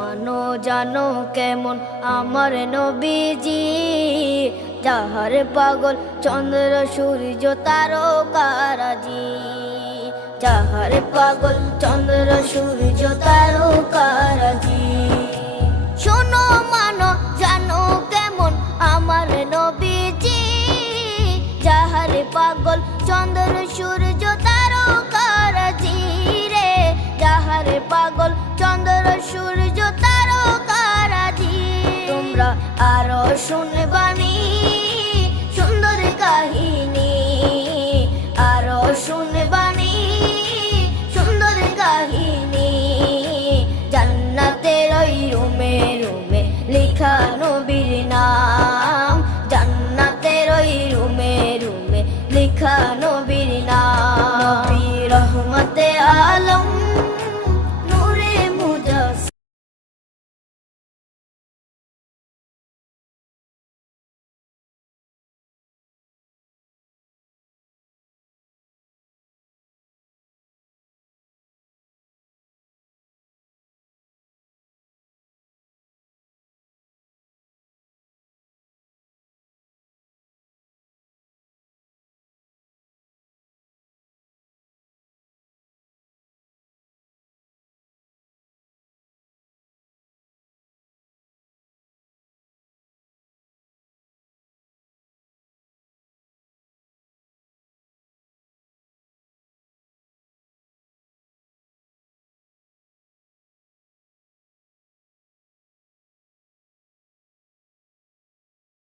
মানো জানো কেমন আমার নবীজি, যাহার পাগল চন্দ্র সূর্য তারকারাজি, যাহার পাগল চন্দ্র সূর্য তারকারাজি। শোনো মানো জানো কেমন আমার নবীজি, যাহার পাগল চন্দ্র সূর্য তারকারাজি রে, যাহার পাগল চন্দ্র সূর্য তারকারাজি। তোমরা আরো শুনে